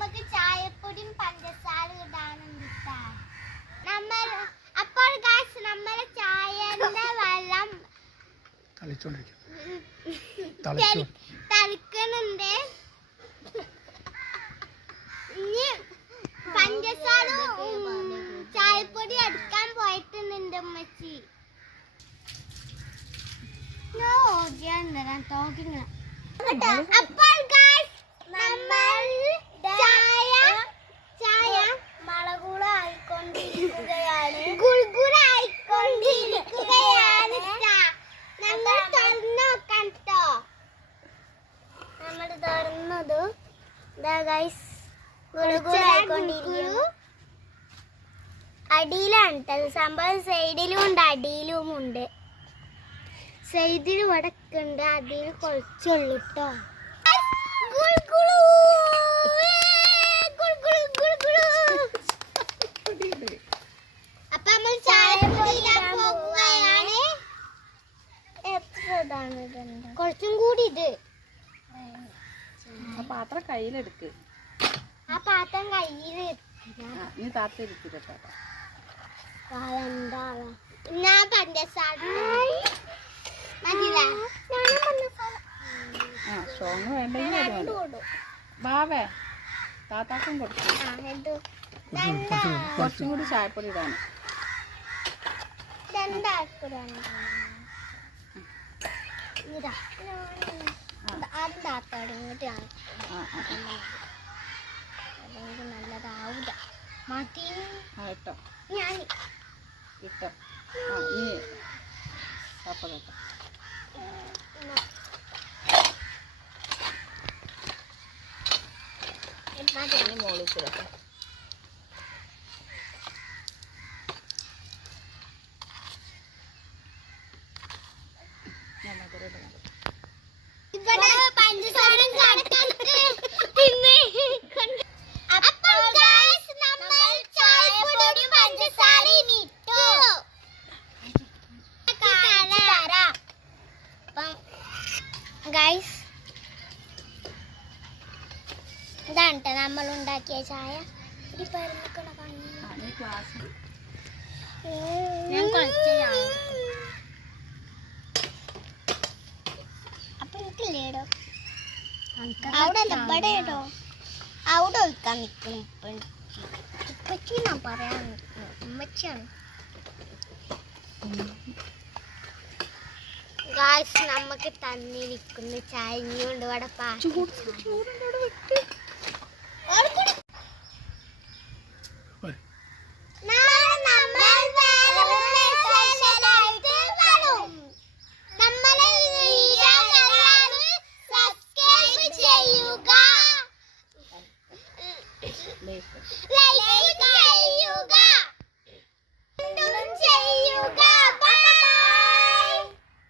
നമുക്ക് ചായപ്പൊടിയും പഞ്ചസാര ഇടാനുണ്ട്. നമ്മളെ ചായന്റെ വെള്ളം തളിക്കുന്നുണ്ട്. ഇനി പഞ്ചസാര ചായപ്പൊടി എടുക്കാൻ പോയിട്ടുണ്ട് ഉമ്മച്ചി. അപ്പോൾ നമ്മൾ ചായ മളകുളായിക്കൊണ്ടിരിക്കുകയാണ്. നമ്മൾ തുറന്നു നോക്കാം കേട്ടോ. നമ്മൾ തുറന്നതു ഗുളുഗുളായിക്കൊണ്ടിരിക്കുന്നു. അടിയിലാണ് കേട്ടത് സംഭവം. സൈഡിലും ഉണ്ട് അടിയിലും ഉണ്ട്. സൈഡിൽ വടക്കുണ്ട്, അതിൽ കുറച്ചുള്ളൂ കേട്ടോ. അപ്പൊ നമ്മൾ ചായ പോകുകയാണ്. കുറച്ചും കൂടി ഇത് പാത്രം കയ്യിലെടുക്ക്. ആ പാത്രം കയ്യിൽ ഞാൻ പഞ്ചസാര ബാവേ താത്താക്കും കൊടുത്തു. കുറച്ചും കൂടി ചായപ്പൊടി ഇടാണ്. നല്ലതാവൂല മതി. ഇട്ടോ ഞാൻ ഇട്ടോ. നീ അപ്പം ഇനി മോളിൽ ചേർക്കാം. ഇതാണ് നമ്മൾ ഉണ്ടാക്കിയ ചായ. അപ്പൊ എനിക്കില്ലേടോ അവിടെ ഇവിടെയോ അവിടെ ഒഴിക്കാൻ നിൽക്കും. ഉപ്പച്ചി ഞാൻ പറയാൻ നിൽക്കും. ഉമ്മച്ചിയാണ്. നമുക്ക് തന്നിരിക്കുന്ന ചായ കൊണ്ട് ഇവിടെ പാട്ട്